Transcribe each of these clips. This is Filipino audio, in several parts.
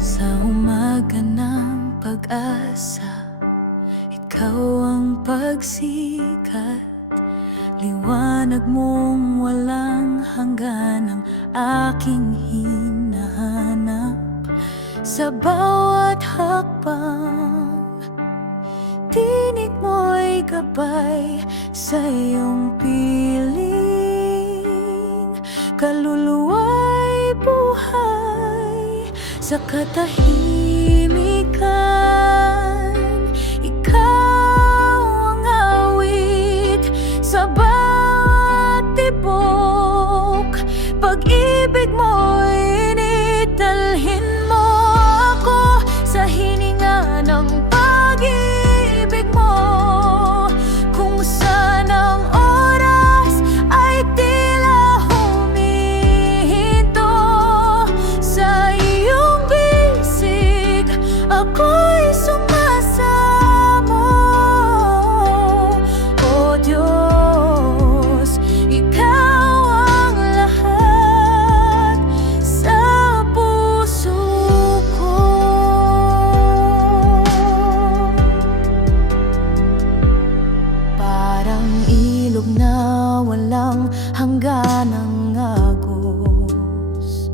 Sa umaga ng pag-asa, ikaw ang pagsikat. Liwanag mong walang hanggan ang aking hinahanap. Sa bawat hakbang, tinig mo'y gabay sa iyong piling. Kaluluwa'y buhay sa katahimikan. Ikaw ang awit sa bawat tibok. Pag-ibig mo'y initalhin mo ako sa hininga ng pag-ibig mo. Kung saan ang oras ay tila humihinto sa iyong bisig, ako'y sumasamo. O Diyos, ikaw ang lahat sa puso ko. Parang ilog na walang hangganang agos,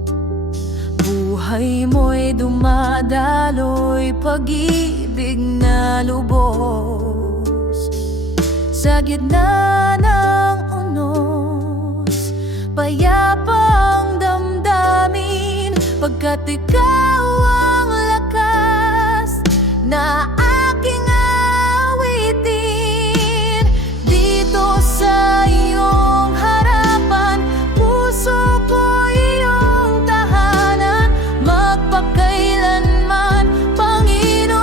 buhay mo'y dumadaloy, pag-ibig na lubos. Sa gitna ng unos, payapa ang damdamin, pagkat ikaw ang lakas na aking awitin. Dito sa iyong harapan, puso ko iyong tahanan, magpakailanman, Panginoon.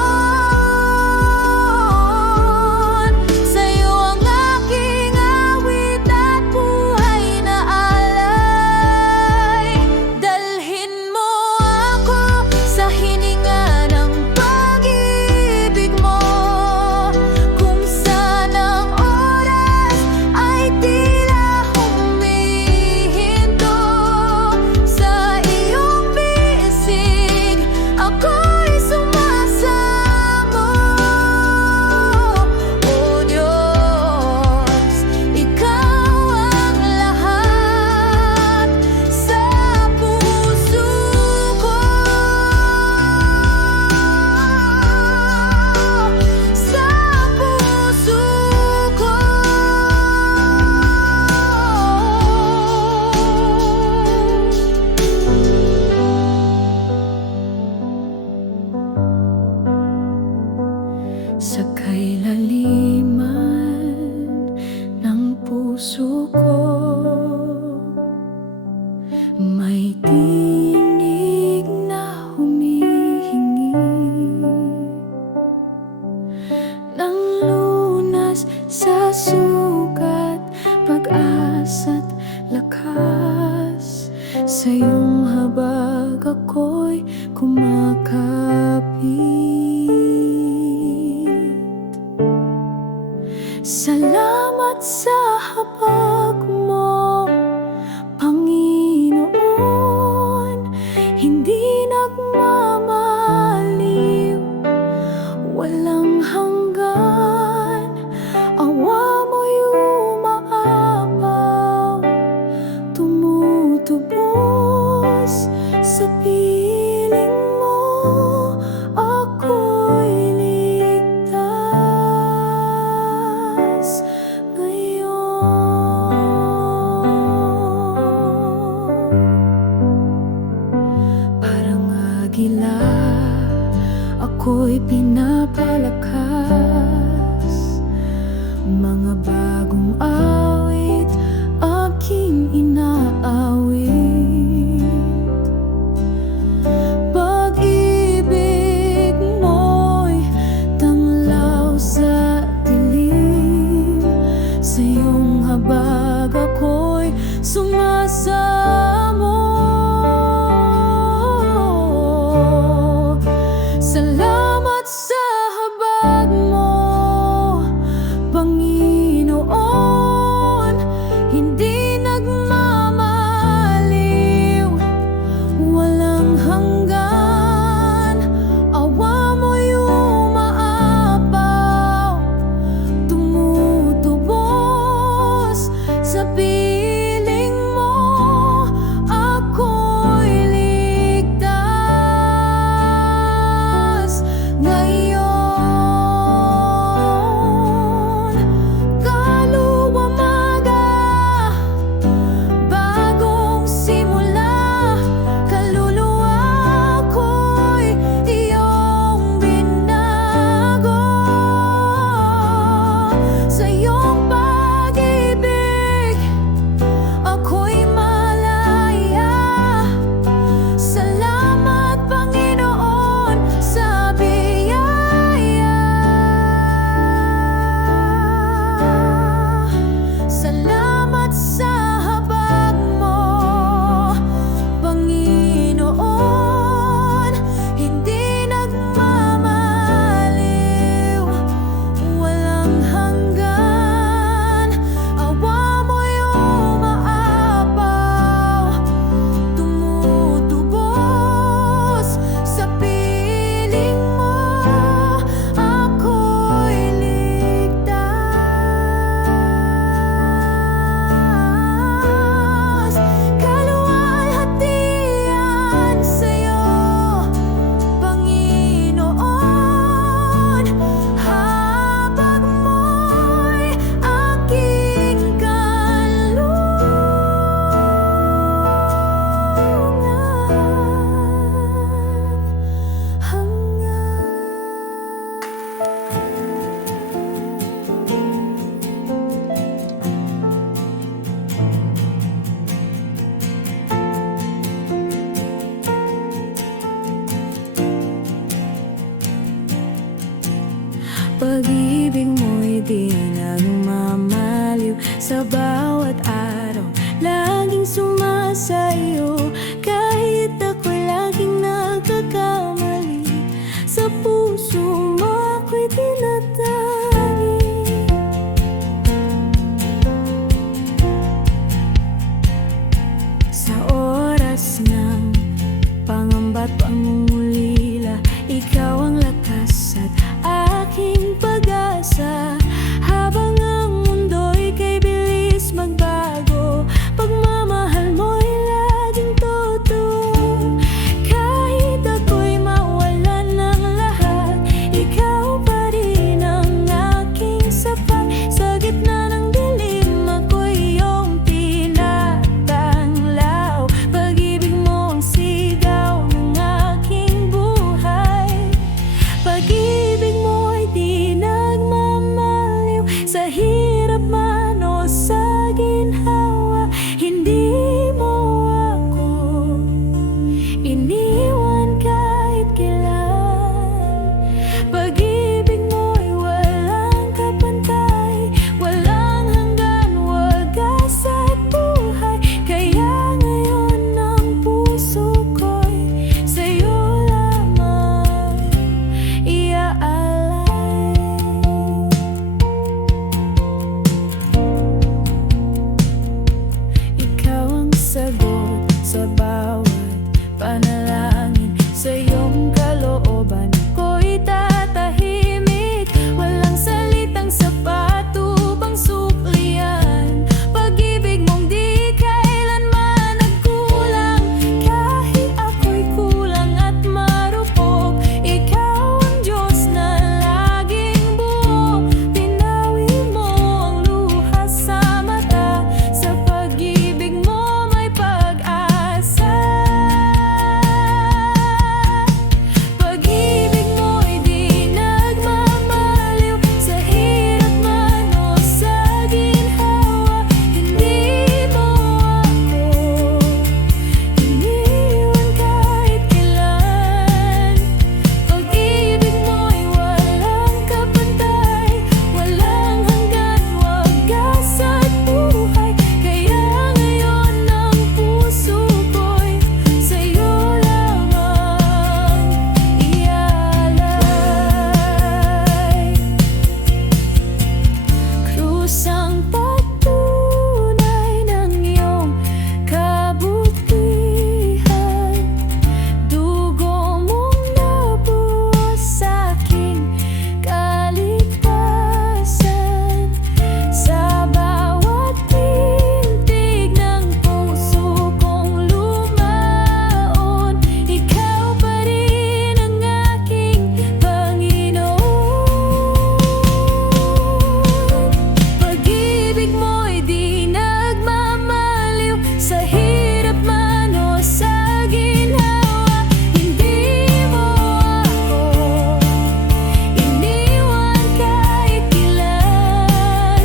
Sa'yo ang aking awit at buhay na alay. Dalhin mo ako sa hininga ng pag-ibig mo. Kung saan ang oras ay tila humihinto sa iyong bisig, ako'y sumasamo. O Diyos, ikaw ang lahat sa puso ko. Sa puso ko. Sa kailaliman ng puso ko, may tinig na humihingi ng lunas sa sugat, pag-asa't lakas. Sa iyong habag ako'y kumakapit. Salamat sa habag mo, Panginoon. Hindi nagmamaliw, walang hanggan. Awa mo'y umaapaw, tumutubos sa piling mo. Ako'y ligtas ngayon. Parang agila, ako'y pinapalakas. Mga bagong awit aking inaawit. Pag-ibig mo'y tanglaw sa dilim. Sa iyong habag ako'y sumasamo. Salamat sa habag mo, Panginoon. Pag-ibig mo'y di nagmamaliw. Sa bawat araw, laging sumasayo. Kahit ako'y laging nagkakamali, sa puso mo ako'y tinatagi. Sa oras ng pangamba't pangungulila, ikaw ang lakas at aking pag-asa. Habang ang mundo'y kay bilis magbago, pagmamahal mo'y laging totoo. Kahit ako'y mawalan ng lahat, ikaw pa rin ang aking sapat. Sa gitna ng dilim, ako'y iyong tinatanglaw. Pag-ibig mo ang sigaw ng aking buhay. Pag-ibig mo'y di nagmamaliw. Sa hirap man o sa ginhawa, hindi mo ako iniwan kahit kailan. Pag-ibig mo'y walang kapantay, walang hanggan, wagas at buhay. Kaya ngayon ang puso ko'y sa'yo lamang iaalay. Ikaw ang sagot sa bawat panalangin. Sa iyong kalooban ko'y tatahimik. Walang salitang sapat upang suklian. Pag-ibig mong di kailanman nagkulang. Kahit ako'y kulang at marupok, ikaw ang Diyos na laging buo. Pinawi mo ang luha sa mata. Sa pag-ibig mo may pag-asa. Pag-ibig mo'y di nagmamaliw. Sa hirap man o sa ginhawa, hindi mo ako iniwan kahit kailan. Pag-ibig mo'y walang kapantay, walang hanggan, wagas at buhay. Kaya ngayon ang puso ko'y sa'yo lamang iaalay. Krus ang patunay ng iyong kabutihan. Dugo mong nabuhos sa'king kaligtasan. Sa bawat tintig ng puso kong lumaon, ikaw pa rin ang aking Panginoon. Pag-ibig mo'y di nagmamaliw. Sa hirap man o sa ginhawa, hindi mo ako iniwan kahit kailan.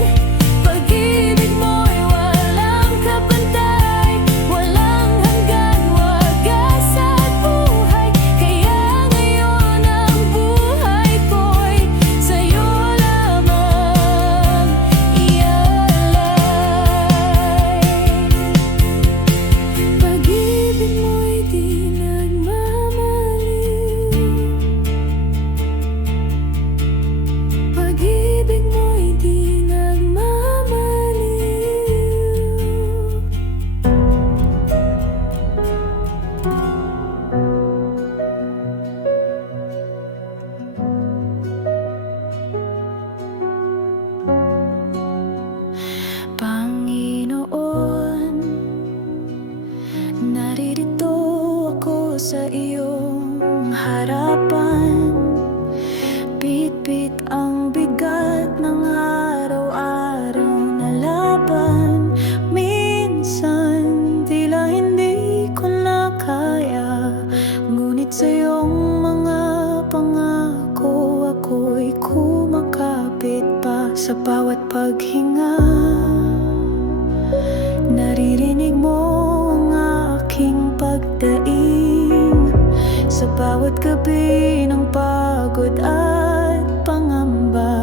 Pag-ibig mo'y walang kapantay, walang hanggan, wagas at buhay. Kaya ngayon ang buhay ko'y sa'yo lamang iaalay. Pag-ibig mo'y di nagmamaliw. Pag-ibig mo'y di nagmamaliw. Panginoon, naririto ako sa iyong harapan. Bitbit ang bigat ng araw-araw na laban. Minsan tila hindi ko na kaya, ngunit sa iyong mga pangako ako'y kumakapit pa. Sa bawat paghinga, naririnig mo ang aking pagdaing. Sa bawat gabi ng pagod at pangamba,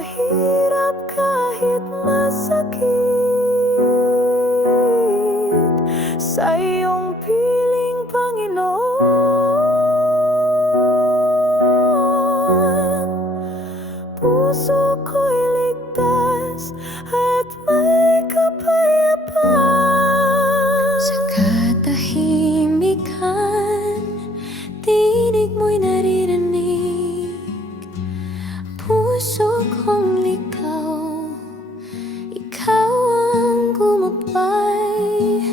mahirap kahit masakit, sa iyong piling, Panginoon. Puso ko'y ligtas at may kapayapaan. Sa katahimikan, tinig mo'y naririnig. Puso kong ligaw, ikaw ang gumabay.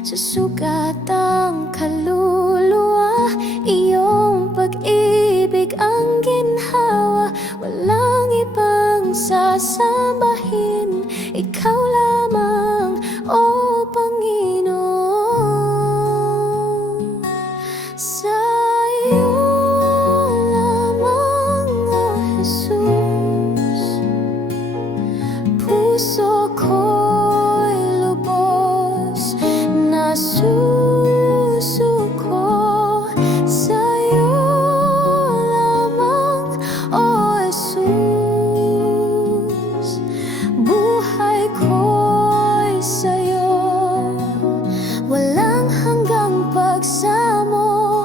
Sa sugatang kaluluwa, iyong pag-ibig ang ginhawa. Walang ibang sasambahin, ikaw lamang, O Panginoon. Sa iyo lamang, O Jesus, puso ko'y lubos na susuko. Sa iyo lamang, O Jesus, buhay ko'y sa'yo. Walang hanggang pagsamo,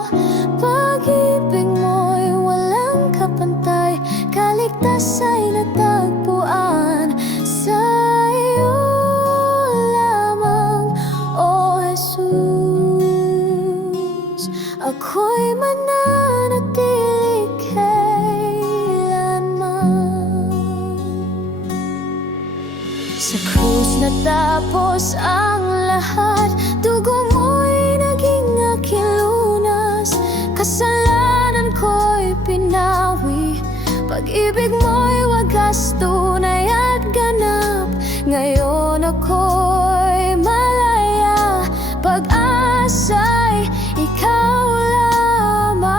pag-ibig mo'y walang kapantay. Kaligtas ay natagpuan sa iyo lamang, O Jesus. Ako'y mananatili kailanman. Sa krus natapos ang lahat, dugo mo'y naging aking lunas. Kasalanan ko'y pinawi, pag-ibig mo'y wagas, tunay at ganap. Ngayon ako'y malaya, pag-asa'y ikaw lamang.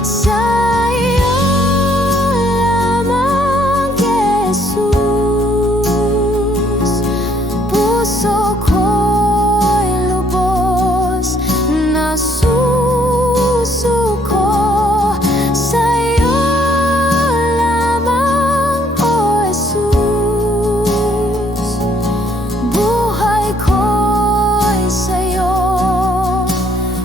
Sa iyo lamang, Jesus, puso ko'y lubos na susuko. Sa iyo lamang, O Jesus, buhay ko'y sa'yo.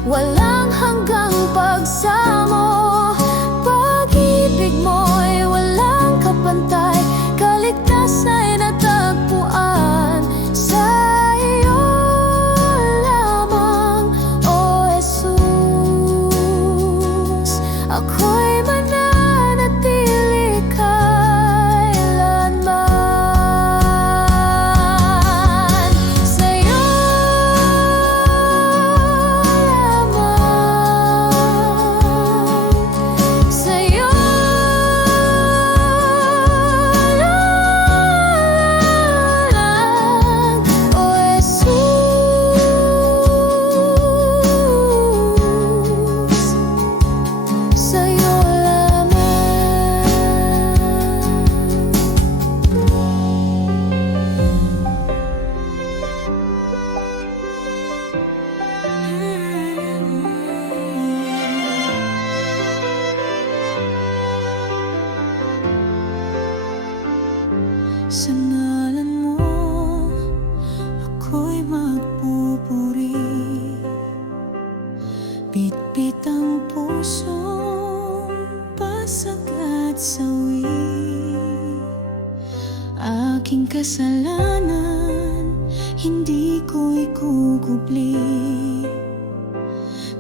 Walang hanggang pagsamo, pag-ibig mo'y walang kapantay. Kaligtas ay natagpuan sa iyo lamang, O Jesus. Ako'y mananatili kailanman. Sa iyo lamang, sa iyo lamang, O Jesus. Sa iyo lamang. Sa ngalan mo, ako'y magpupuri. Bitbit ang pusong pasag at sawi. Aking kasalanan, hindi ko ikukubli.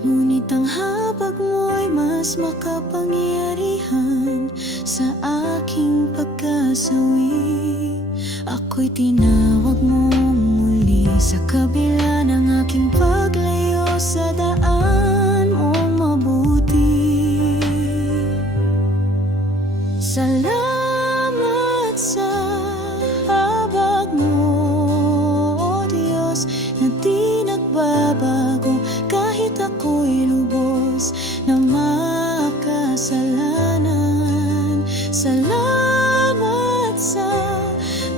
Ngunit ang habag mo'y mas makapangyarihan sa aking pagkasawi. Ako'y tinawag mong muli sa kabila ng aking paglayo sa daan mong mabuti. Salamat sa habag mo, O Diyos, na di nagbabago kahit ako'y lubos na makasalanan. Salamat sa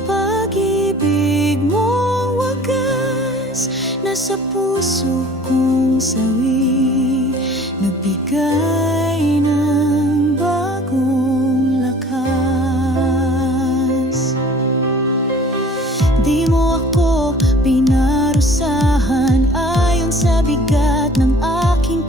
pag-ibig mong wagas na sa puso kong sawi, nagbigay ng bagong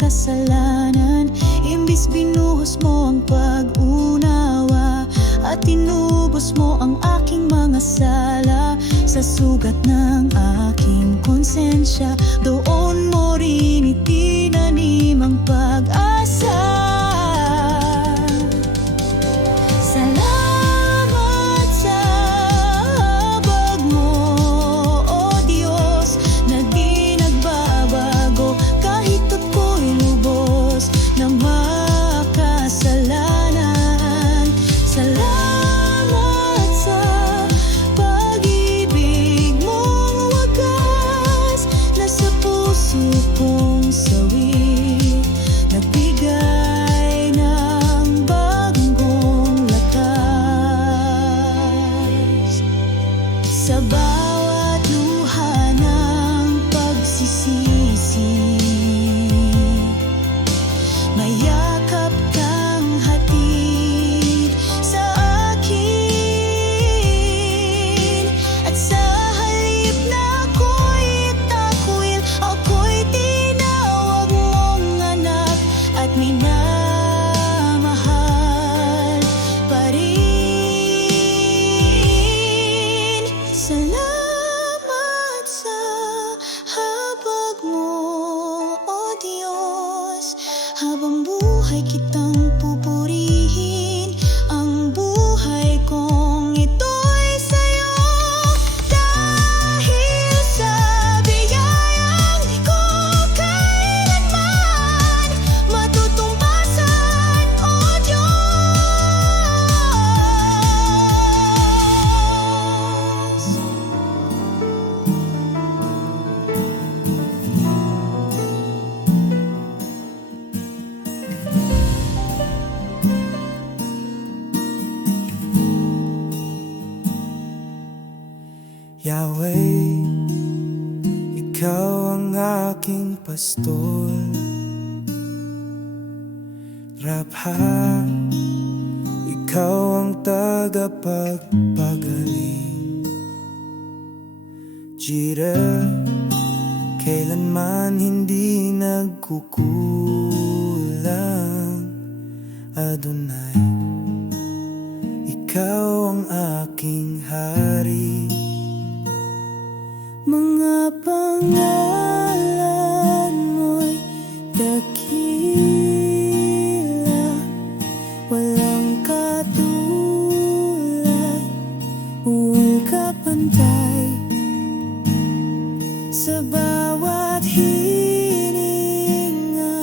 kasalanan. Imbis binuhos mo ang pag-unawa at tinubos mo ang aking mga sala. Sa sugat ng aking konsensya, doon mo rin itinanim ang pag-asa. Salamat sa habag mo, O Diyos, na di nagbabago kahit ako'y lubos na makasalanan. Salamat sa pag-ibig mong wagas na sa puso kong sawi nagbigay ng bagong lakas. Sa bawat luha ng pagsisisi, mayakap kang hatid sa akin. At sa halip na ako'y takwil, ako'y tinawag mong anak at minamahal pa rin. Salamat sa habag mo, O Diyos. Habang buhay kitang pupurihin, ang buhay kong ito'y sa'yo. Dahil sa biyayang di ko kailanman matutumbasan, O Diyos. Yahweh, Ikaw ang aking pastol. Rapha, Ikaw ang tagapagpagaling. Jireh, kailanman hindi nagkukulang. Adonai, Ikaw ang aking hari. Mga pangalan mo'y dakila, walang katulad, walang kapantay. Sa bawat hininga,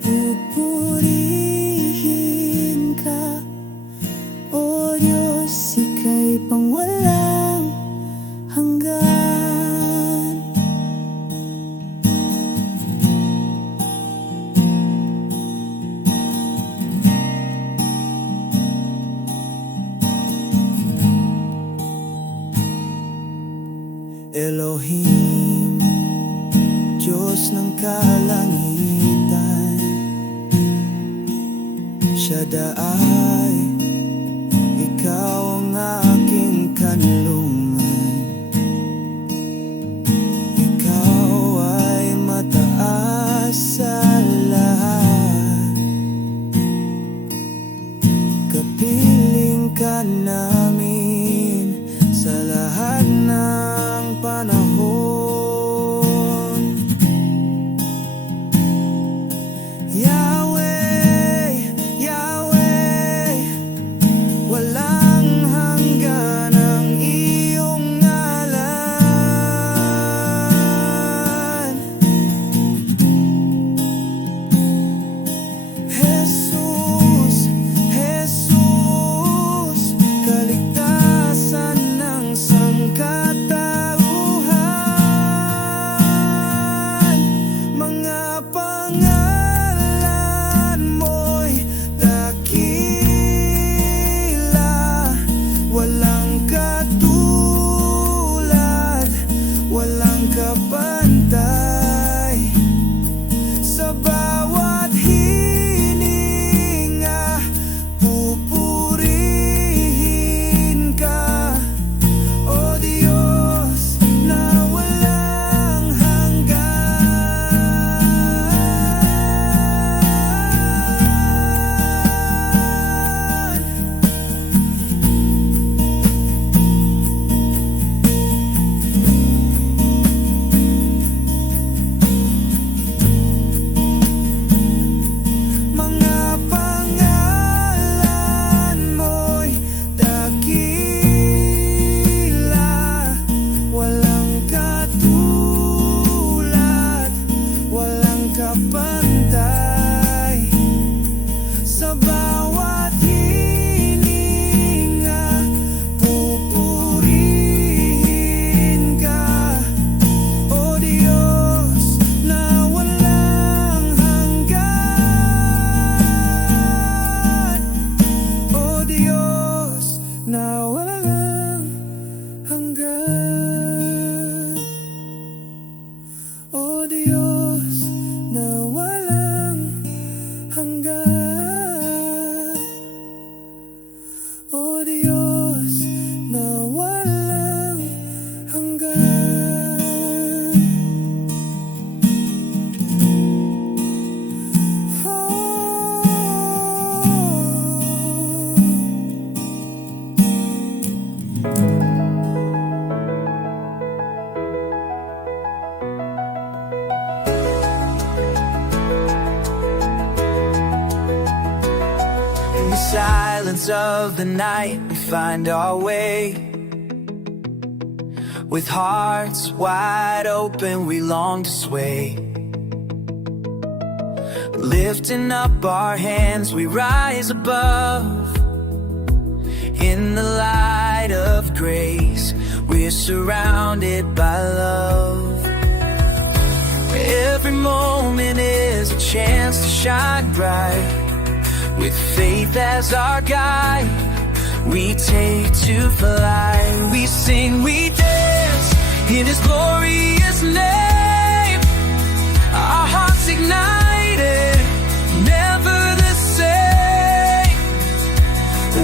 pupurihin ka, O Diyos, ika'y pangwalang hanggan. Elohim, Diyos ng kalangitan. Shaddai, Ikaw ang aking kanlungan. Ikaw ay mataas sa lahat. Kapiling ka namin sa lahat ng panahon. Yahweh, Yahweh, walang hanggan ang iyong ngalan. Jesus, Jesus, kaligtasan ng sangkatauhan. Mga pangalan mo'y dakila, walang katulad, walang kapantay. Sa bawat hininga, pupurihin ka, O Diyos, na walang hanggan. silence of the night, we find our way. With hearts wide open, we long to sway. Lifting up our hands, we rise above. In the light of grace, we're surrounded by love. Every moment is a chance to shine bright. With faith as our guide, we take to fly. We sing, we dance in His glorious name. Our hearts ignited, never the same.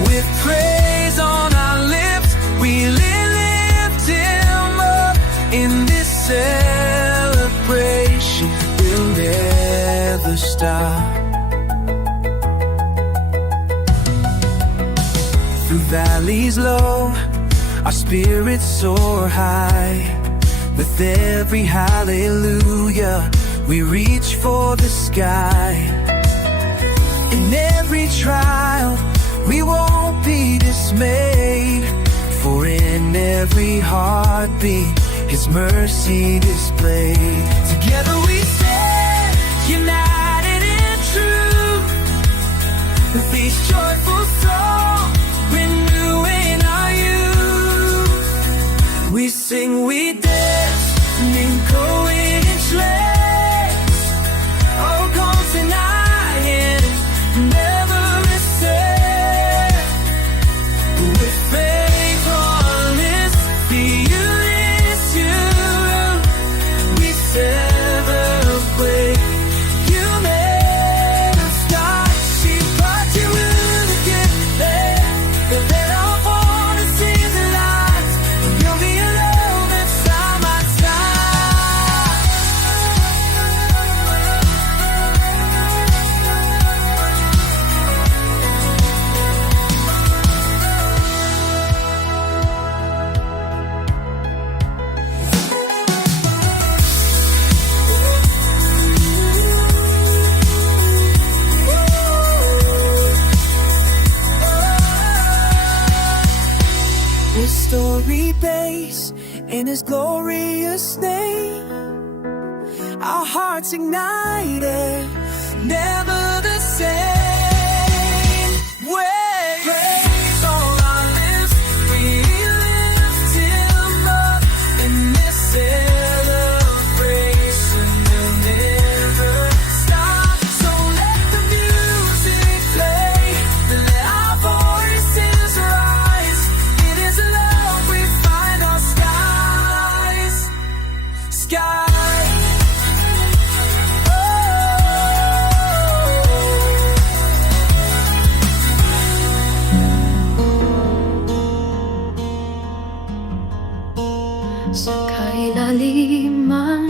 With praise on our lips, we lift Him up. In this celebration, we'll never stop. Through valleys low, our spirits soar high. With every hallelujah, we reach for the sky. In every trial, we won't be dismayed. For in every heartbeat, His mercy displayed. Together we stand, united in truth. With these joyful songs, renewing our youth. We sing, we dance, and go in each lanes. Oh, come tonight and never the same. With faith on this, beyond this you, we celebrate. You never stop. She brought you in again. That I wanna see the light. You'll be alone inside my This story based in His glorious name. Our hearts ignited, never the same. Praise on our lips, we lift Him up. In this celebration, we'll never stop. So let the music play, let our voices rise. It is love we find our skies. Sa kailaliman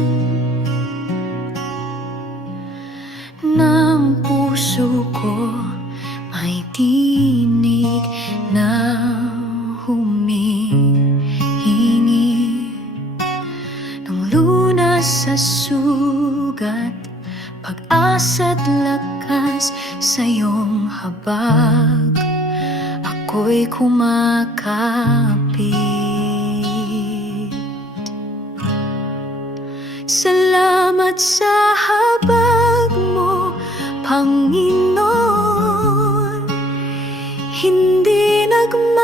ng puso ko may tinig na humihingi ng lunas sa sugat, pag-asa't lakas sa iyong habag. Ako'y kumakapit. Salamat sa habag mo, Panginoon. Hindi nagmamaliw,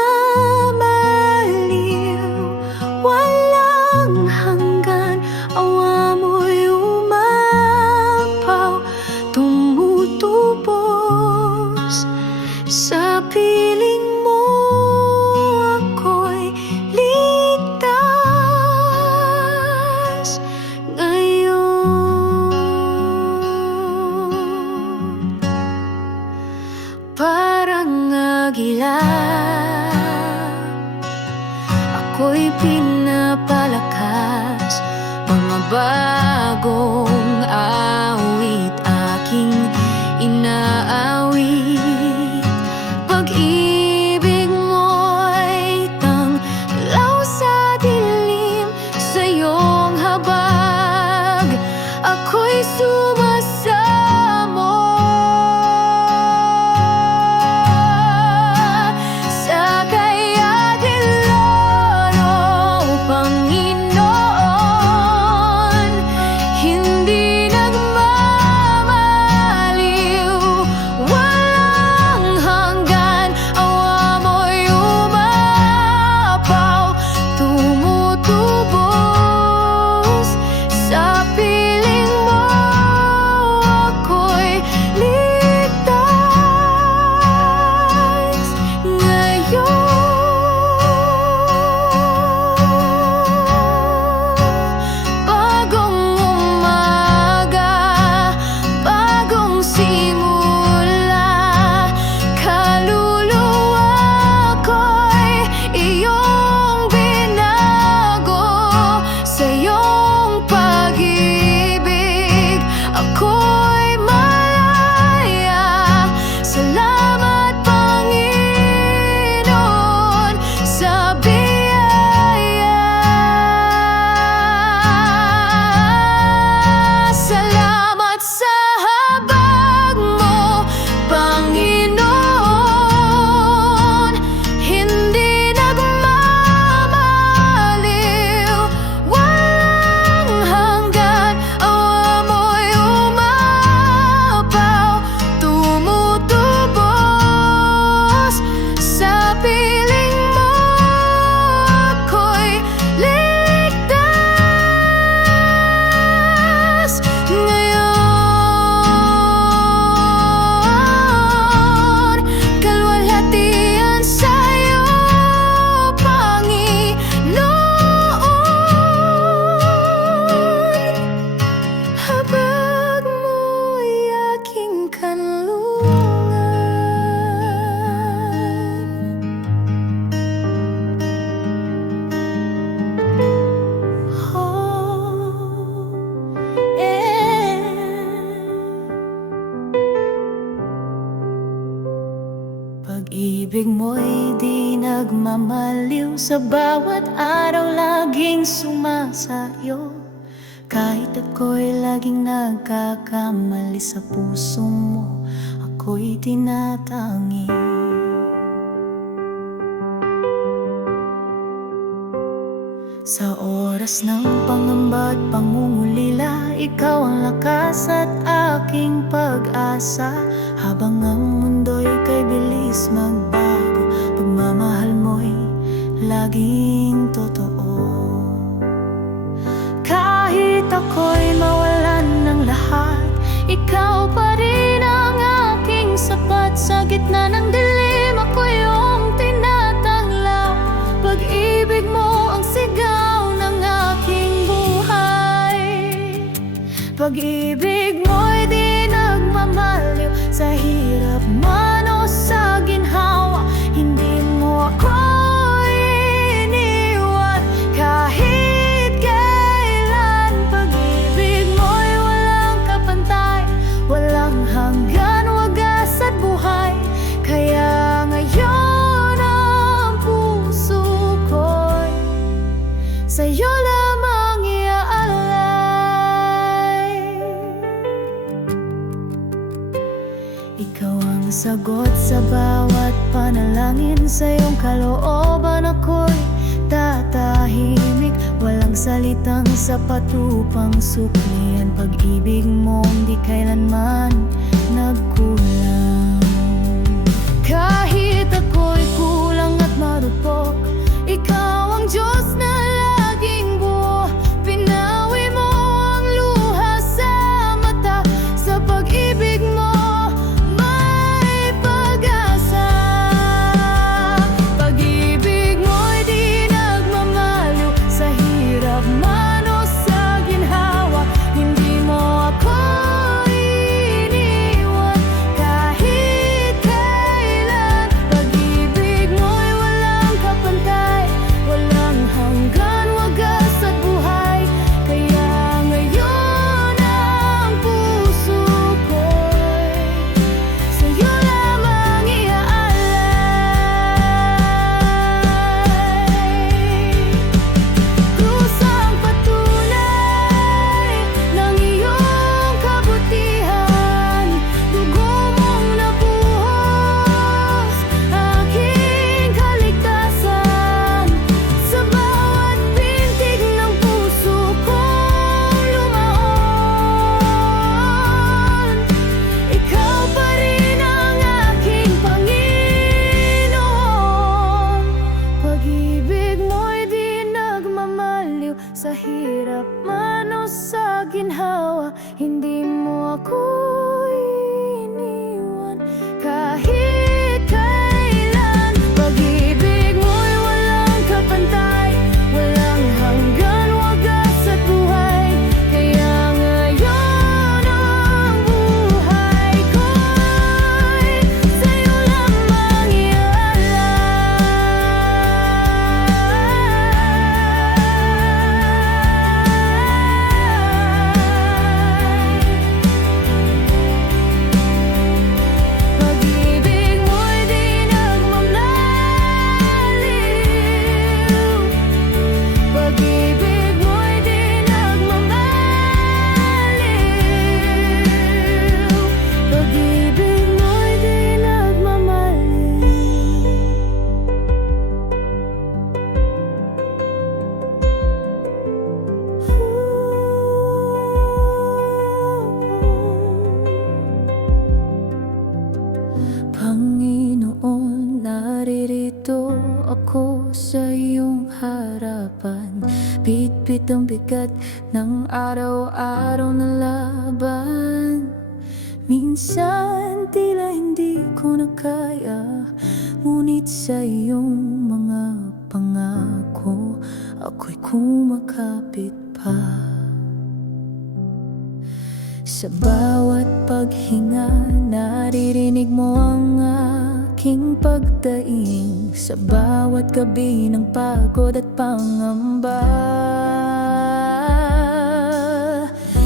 walang hanggan. Awa mo'y umapaw, tumutubos. Sa piling mo ako'y ligtas ngayon. Parang agila, ako'y pinapalakas. Mga bagong awit aking inaawit. Pag-ibig mo'y tanglaw sa dilim, sa iyong habag ako'y sumasamo. simula. Kaluluwa ko'y iyong binago, sa iyong pag-ibig ako'y malaya. Salamat Panginoon sa biyaya. Salamat sa habag mo, Panginoon. Hindi nagmamaliw, walang hanggan. Awa mo'y umapaw, tumutubos sa piling mo. Ako'y ligtas ngayon. Kalwalhatian sa'yo, Panginoon. Habag mo'y aking kanlungan. Pag-ibig mo'y di nagmamaliw, sa bawat araw laging sumasayo. Kahit ako'y laging nagkakamali, sa puso mo ako'y tinatangi. Sa oras ng pangamba at pangungulila, ikaw ang lakas at aking pag-asa. Habang ang mundo'y kay bilis magbago, pagmamahal mo'y laging totoo. Kahit ako'y mawalan ng lahat, ikaw pa rin ang aking sapat. Sa gitna ng dilim, ako yung tinatanglaw. Pag-ibig mo ang sigaw ng aking buhay. Pag-ibig mo'y di nagmamaliw, sa hirap man o sa ginhawa. Hindi mo ako iniwan kahit kailan. Pag-ibig mo'y walang kapantay, walang hanggan, wagas at buhay. Kaya ngayon ang puso ko'y sa'yo lamang iaalay. Ikaw ang sagot sa bawat panalangin, sa iyong kalooban ako'y tatahimik. Walang salitang sapat upang suklian pag-ibig mong di kailanman nagkulang. Kahit ako'y kulang at marupok, ikaw ang Diyos na laging buo. Pinawi mo ang luha sa mata, sa pag-ibig mo may pag-asa. Pag-ibig mo'y di nagmamaliw, sa hirap man o sa ginhawa. Hindi mo ako iniwan sa iyong harapan. Bit-bit ang bigat ng araw-araw na laban. Minsan tila hindi ko na kaya, ngunit sa iyong mga pangako ako'y kumakapit pa. Sa bawat paghinga, naririnig mo ang aking pagdaing. Sa bawat gabi ng pagod at pangamba,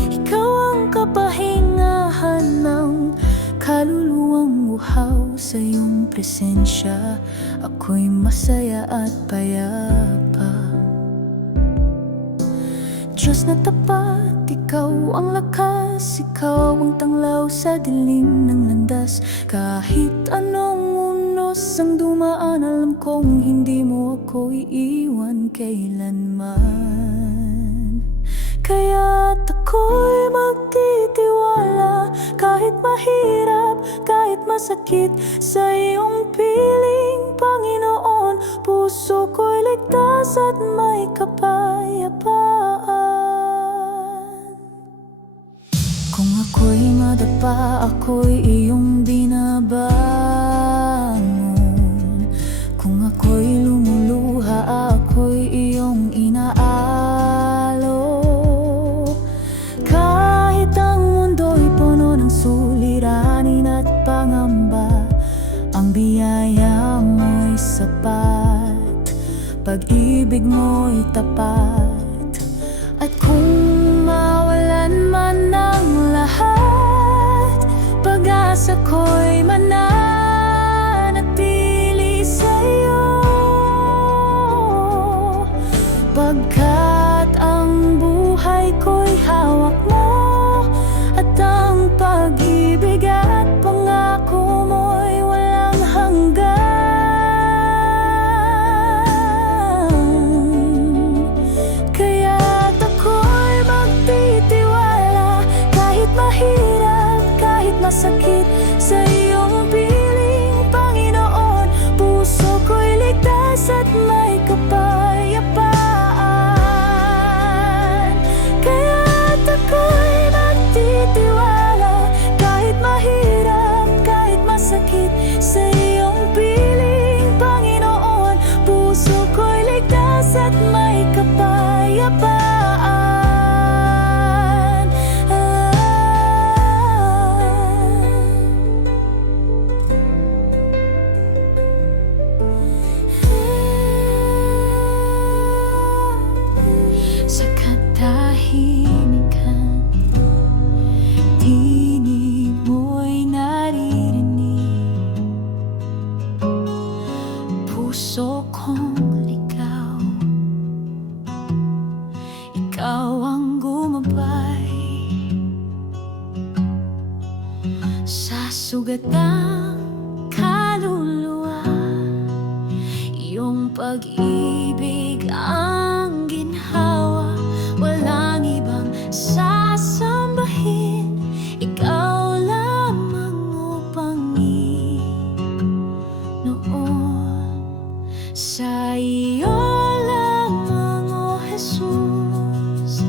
ikaw ang kapahingahan ng kaluluwang uhaw. Sa iyong presensya, ako'y masaya at payapa. Diyos na tapat, ikaw ang lakas, ikaw ang tanglaw sa dilim ng landas. Kahit anong unos ang dumaan, alam kong hindi mo ako iiwan kailanman. Kaya't ako'y magtitiwala, kahit mahirap, kahit masakit, sa iyong piling, Panginoon. Puso ko'y ligtas at may kapayapaan. Kung ako'y madapa, ako'y iyong binabangon. Kung ako'y lumuluha, ako'y iyong inaalo. Kahit ang mundo'y puno ng suliranin at pangamba, ang biyaya mo'y sapat, pag-ibig mo'y tapat. At kung mawalan man ng lahat, pag-asa ko'y mananatili sa'yo. Pagkat ang buhay ko'y hawak mo, at ang pag-ibig at pangako mo'y walang hanggan. Kaya't ako'y magtitiwala, kahit mahirap, kahit masakit, sa iyong piling, Panginoon. Puso ko'y ligtas at may kapayapaan. Kaya't ako'y magtitiwala, kahit mahirap, kahit masakit, sa iyong piling, Panginoon. Puso ko'y ligtas at may kapayapaan. Sa katahimikan, tinig mo'y naririnig. Puso kong ligaw, ikaw ang gumabay. Sa sugat ng kaluluwa, iyong pag-ibig ang ginhawa. Walang ibang sasambahin, ikaw lamang, o Panginoon. Sa iyo lamang, o Jesus,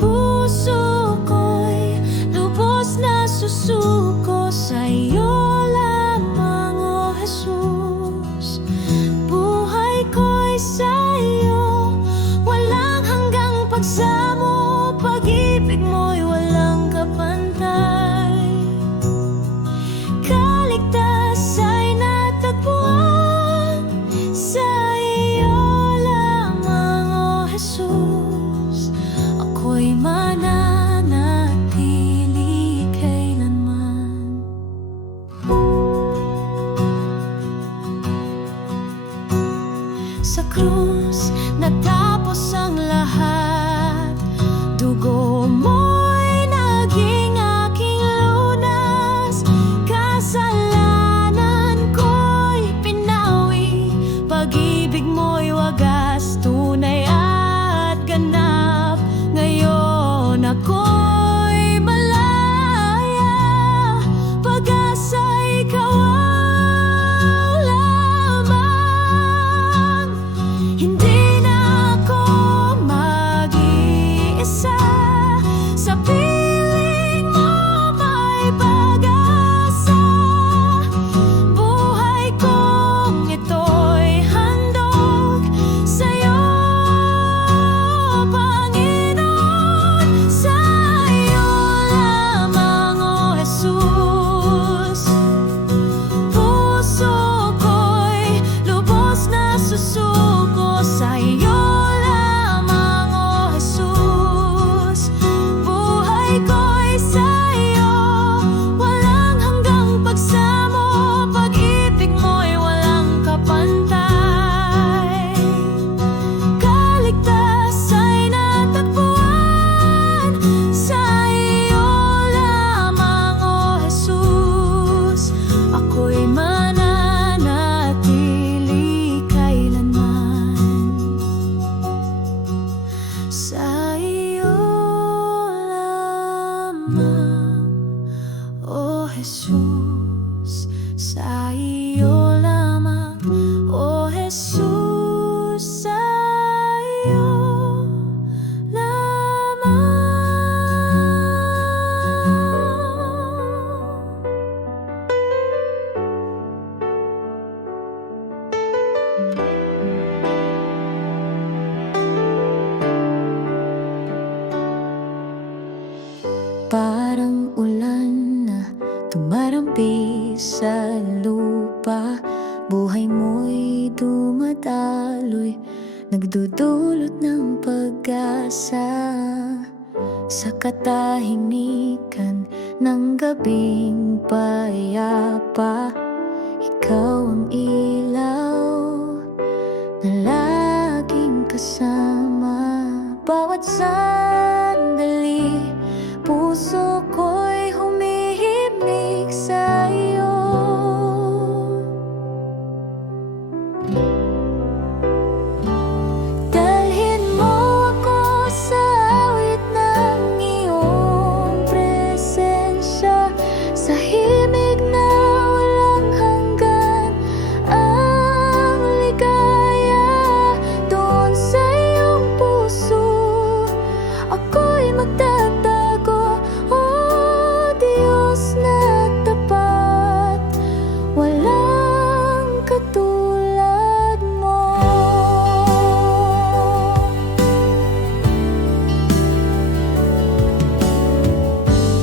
puso ko'y lubos na susuko. Sa iyo lamang, o Jesus, buhay ko'y sa iyo. Walang hanggang pagsamo, pag-ibig mo'y walang kapantay. Kaligtas ay natagpuan, sa iyo lamang, o Jesus. Ako'y mananatili kailanman. Sa krus natapos ang lahat, dugo mo'y naging aking lunas. Kasalanan ko'y pinawi, pag-ibig mo'y wagas, tunay at ganap. Ngayon ako'y malaya, pag-asa ikaw ang lamang. Jesus, sa iyo lamang, O Jesus, sa iyo lamang. Parang ulan na tumarampi sa lupa, buhay mo'y dumadaloy, nagdudulot ng pag-asa. Sa katahimikan ng gabing payapa, ikaw ang ilaw na laging kasama. Bawat sandali, puso ko'y humihimig sa iyo. Dalhin mo ako sa awit ng iyong presensya, sa himig na walang hanggan, ang ligaya doon sa iyong puso. Ako'y magtatago, O Diyos na tapat, walang katulad mo.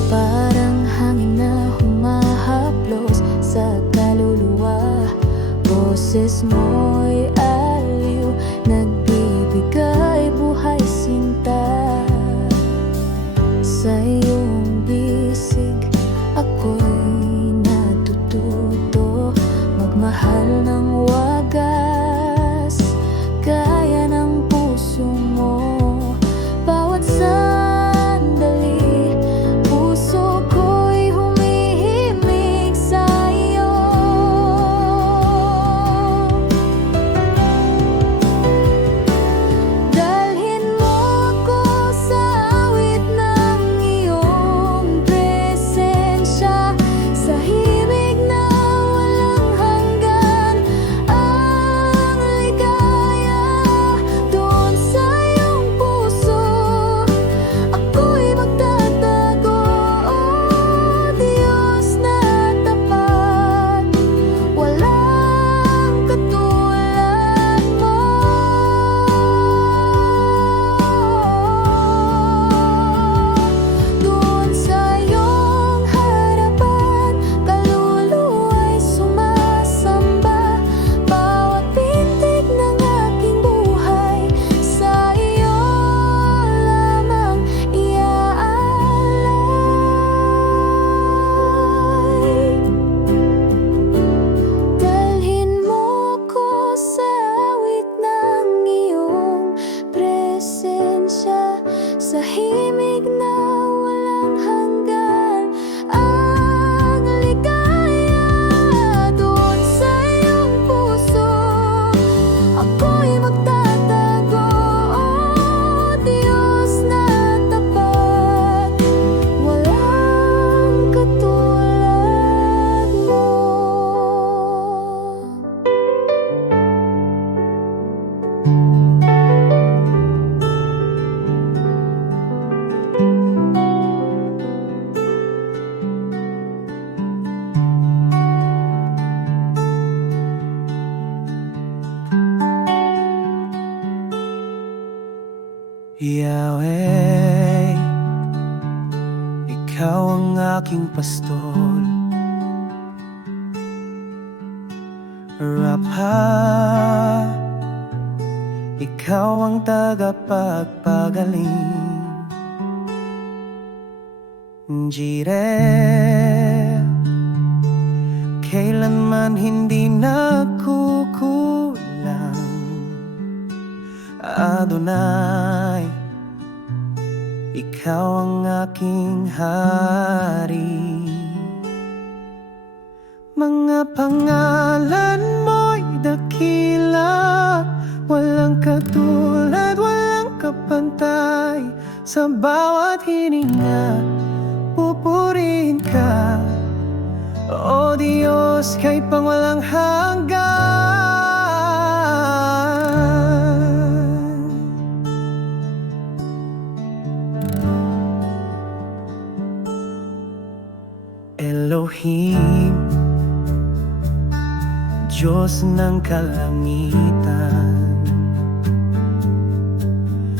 Parang hangin na humahaplos sa kaluluwa, boses mo'y aliw, nagbibigay buhay sinta. Sa iyong bisig, ako'y natututo magmahal ng wagas, gaya ng puso mo. Bawat sandali, puso ko'y humihimig sa iyo. Dalhin mo ako sa awit ng iyong presensya, sa himig na walang hanggan, ang ligaya doon sa iyong puso. Ako'y magtatago, O Diyos na tapat, walang katulad mo. Doon sa iyong harapan, kaluluwa'y sumasamba, bawat pintig ng aking buhay sa iyo lamang iaalay. Dalhin mo ko sa awit ng iyong presensya, sa himig na walang hanggan, ang ligaya doon sa iyong puso. Ako'y magtatago, O Diyos na tapat, walang katulad mo. Yahweh, ikaw ang aking pastol. Rapha, ikaw ang tagapagpagaling. Jireh, kailanman hindi nakukulang. Adonai, ikaw ang aking hari. Mga pangalan mo'y dakila, walang katulad, walang kapantay. Sa bawat hininga, pupurihin ka. Diyos kay pangwalang hanggan. Elohim, Diyos ng kalangitan,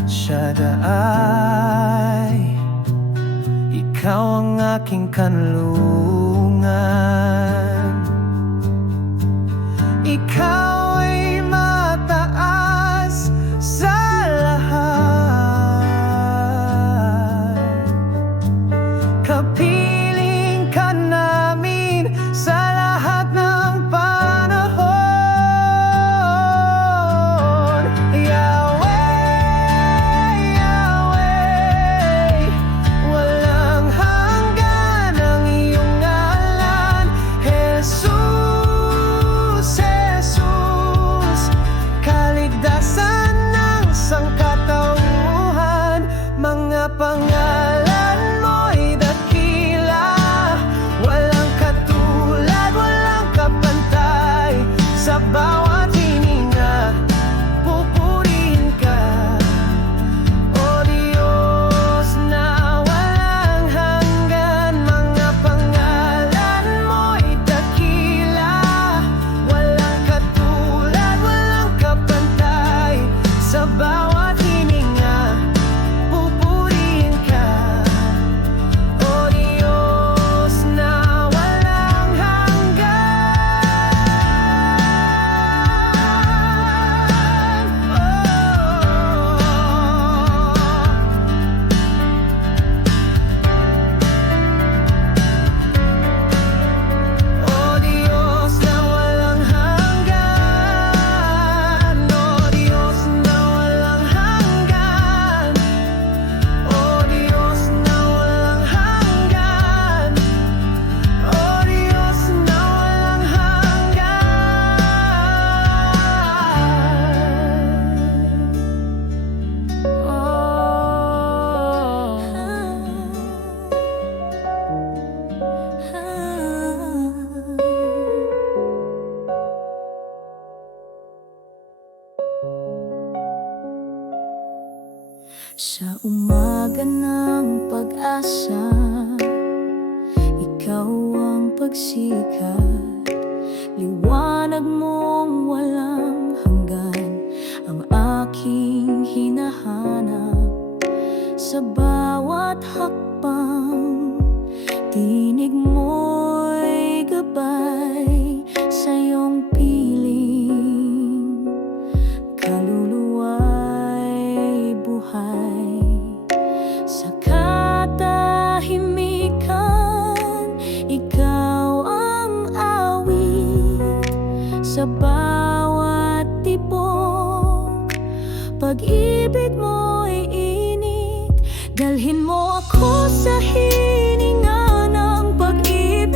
Shaddai, Ikaw ang aking kanlungan. Ikaw ay mataas sa lahat. Kapiling ka namin sa lahat ng panahon. Yahweh, Yahweh, walang hanggan ang iyong ngalan. Jesus, Jesus, kaligtasan ng sangkatauhan. Mga pangalan mo'y dakila, walang katulad, walang kapantay. Sa bawat hininga, pupurihin ka, O Diyos na walang hanggan. Mga pangalan mo'y dakila, walang katulad, walang kapantay. Sa bawat hininga, pupurihin ka, O Diyos na walang hanggan. O Diyos na walang hanggan. O Diyos na walang hanggan. O Diyos na walang hanggan. O Diyos na walang Sa umaga ng pag-asa, ikaw ang pagsikat. Liwanag mong walang hanggan ang aking hinahanap. Sa bawat hakbang, tinig mo'y gabay sa iyong piling. Kaluluwa'y buhay sa katahimikan. Ikaw ang awit sa bawat tibok. Pag-ibig mo'y init, dalhin mo ako sa hininga ng pag-ibig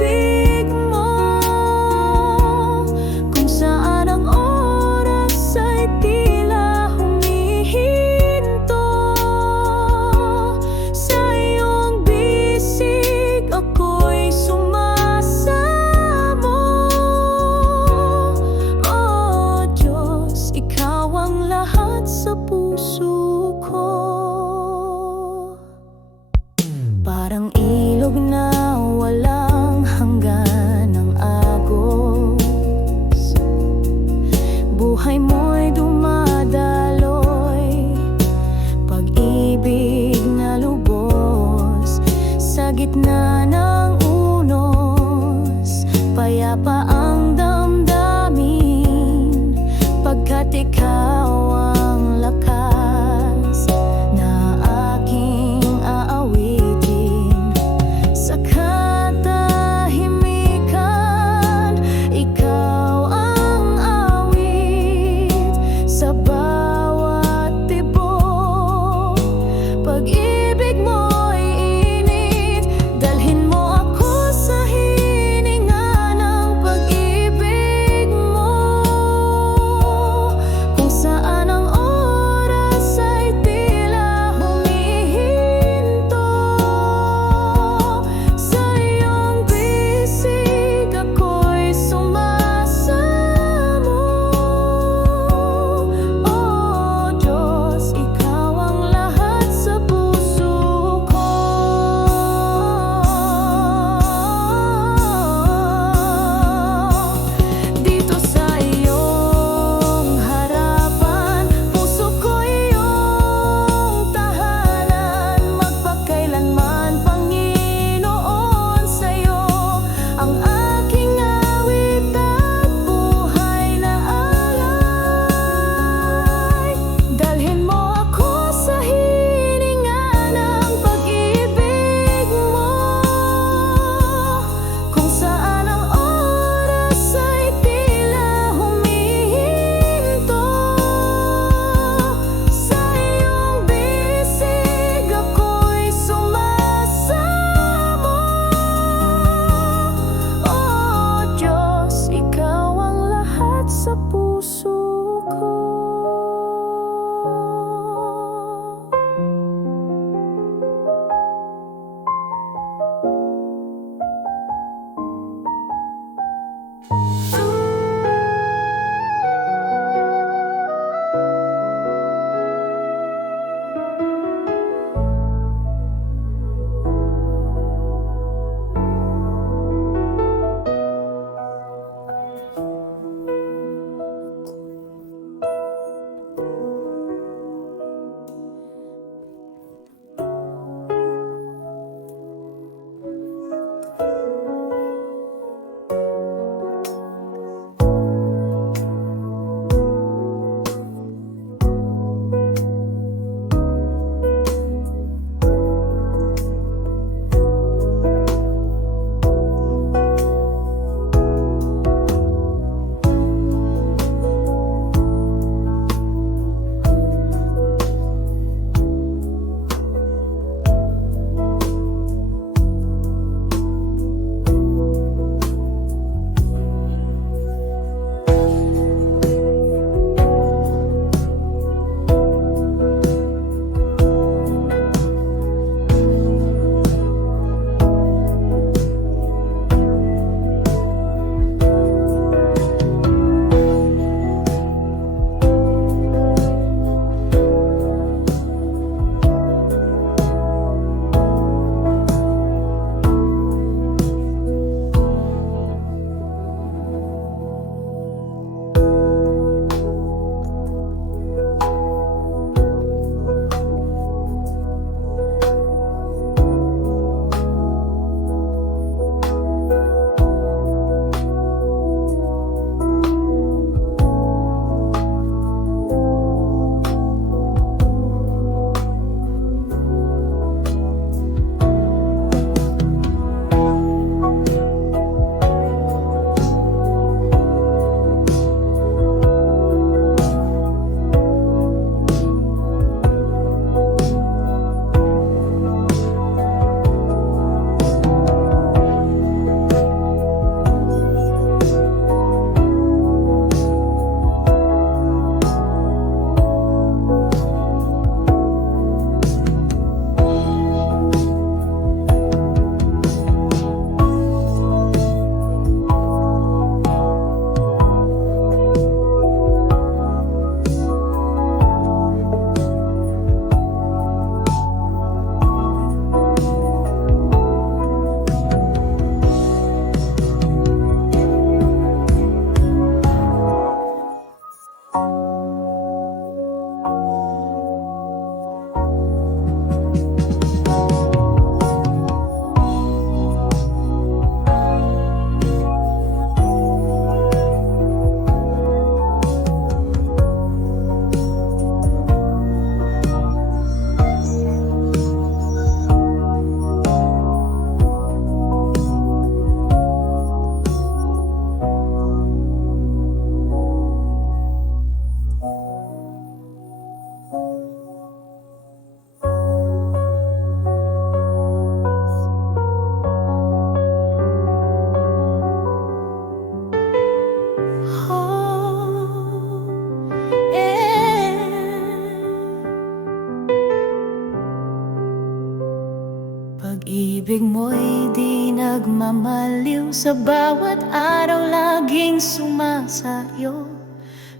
Pag-ibig mo'y di nagmamaliw, sa bawat araw laging sumasayo.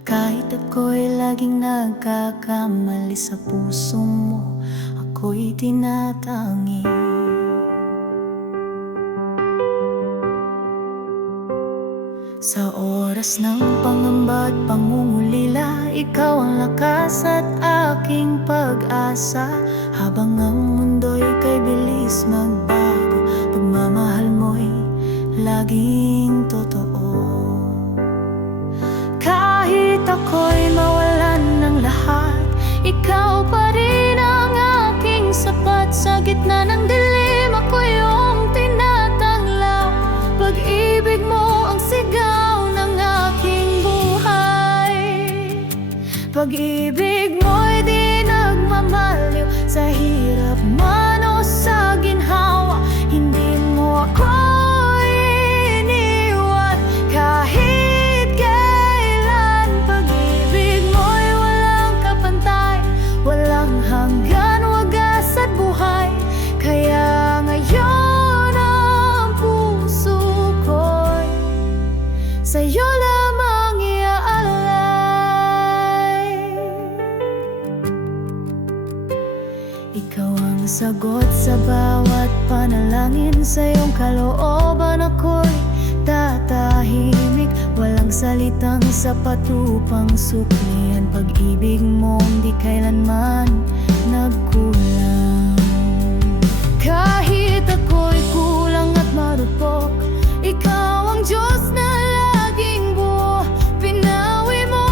Kahit ako'y laging nagkakamali, sa puso mo ako'y tinatangi. Sa oras ng pangamba at pangungulila, ikaw ang lakas at aking pag-asa. Habang ang mundo'y kay bilis magbago, pagmamahal mo'y laging totoo. Kahit ako'y mawalan ng lahat, ikaw pa rin ang aking sapat. Sa gitna ng dilim, ako yung tinatanglaw. Pag-ibig mo ang sigaw ng aking buhay. Pag-ibig mo'y di nagmamaliw, sa hirap man o sa ginhawa. Hindi mo ako iniwan kahit kailan. Pag-ibig mo'y walang kapantay, walang hanggan, wagas at buhay. Kaya ngayon ang puso ko'y sa'yo lamang iaalay. Ikaw ang sagot sa bawat panalangin, sa iyong kalooban ako'y tatahimik. Walang salitang sapat upang suklihan pag-ibig mong di kailanman nagkulang. Kahit ako'y kulang at marupok, ikaw ang Diyos na laging buo. Pinawi mo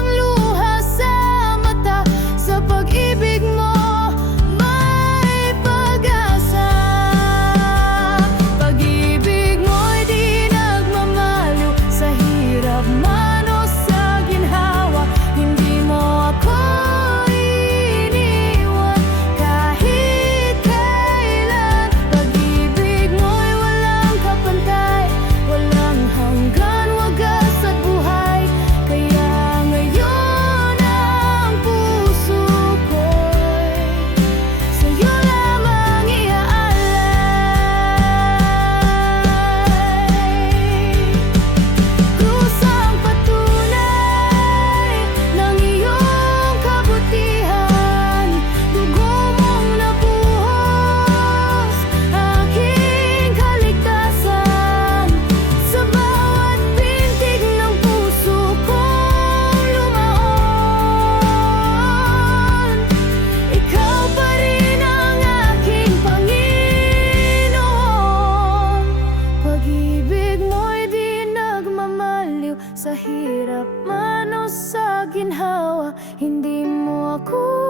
ang luha sa mata, sa pag-ibig mo may pag-asa. Pag-ibig mo'y di nagmamaliw, sa hirap man o sa ginhawa. Hindi mo ako iniwan kahit kailan. Pag-ibig mo'y walang kapantay, walang hanggan, wagas at buhay. Kaya ngayon ang puso ko'y sa'yo lamang iaalay. Kusang patunay ng iyong kabutihan, dugo mong nabuhos, aking kaligtasan. Sa bawat pintig ng puso kong lumaon, ikaw pa rin ang aking Panginoon. Pag-ibig mo'y di nagmamaliw, sa hirap man o sa ginhawa. Hindi mo ako